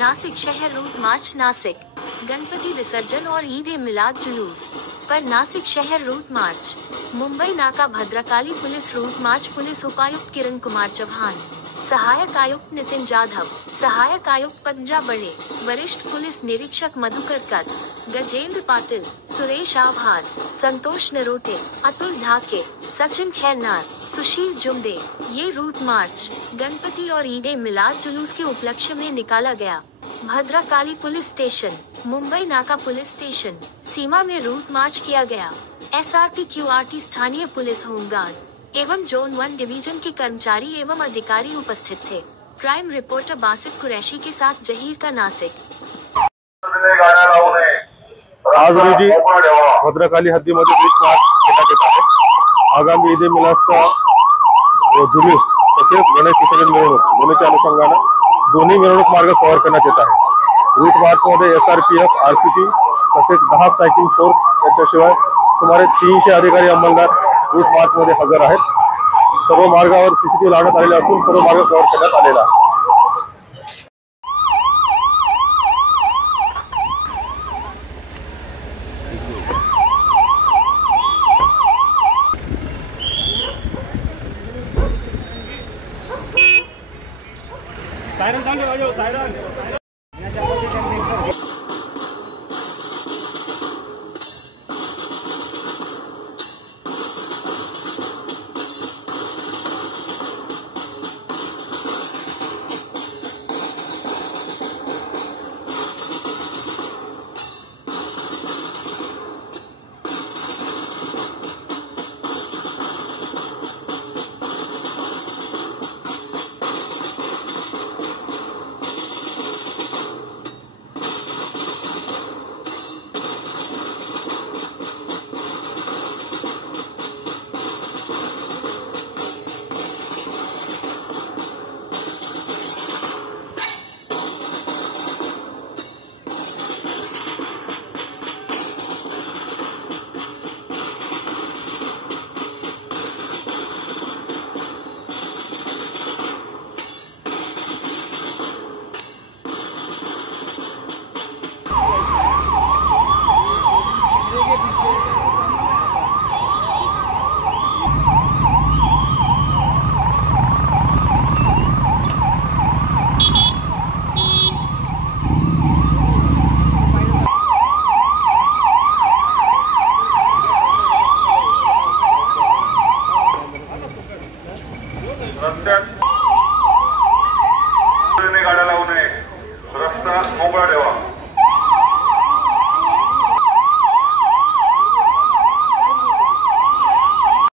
नासिक शहर route march. Nashik Ganpati विसर्जन और ईद ए मिलाद जुलूस पर नासिक शहर root march. Mumbai Naka Bhadrakali police route march. Police उपायुक्त किरण कुमार चौहान, सहायक आयुक्त नितिन जाधव, सहायक आयुक्त पंजा बड़े, वरिष्ठ पुलिस निरीक्षक मधुकर कत, गजेंद्र पाटिल, सुरेश आभार, संतोष नरोटे, अतुल ढाके, सचिन खैरनार, सुशील जुमदे। ये रूट मार्च गणपति और ईद ए मिलाद जुलूस के उपलक्ष्य में निकाला गया। भद्रकाली पुलिस स्टेशन, मुंबई नाका पुलिस स्टेशन सीमा में रूट मार्च किया गया। SRP QRT स्थानीय पुलिस होमगार्ड एवं जोन 1 डिवीजन के कर्मचारी एवं अधिकारी उपस्थित थे। क्राइम रिपोर्टर बासित कुरैशी के साथ जहीर का नासिक। आज रोजी भद्रकाली हद्दीमध्ये रूट मार्च घेण्यात येत आहे। आगामी ईद ए मिलादचा जुलूस तसेच गणेश विसर्जन मिरवणूक दोन्हीच्या अनुषंगाने दोन्ही मिरवणूक मार्ग कव्हर करण्यात येत आहे। रूट मार्च मध्ये SRPF, RCP तसेच 10 स्ट्रायकिंग फोर्स याच्याशिवाय सुमारे 300 अधिकारी अंमलदार रूट मार्च मध्ये हजर आहेत। सर्व मार्गावर CCTV लावण्यात आलेले असून सर्व मार्ग कव्हर करण्यात आलेला आहे। सायरन चालू आहे, सायरन रस्त्यात गाड्या लावू नये, रस्ता मोकळा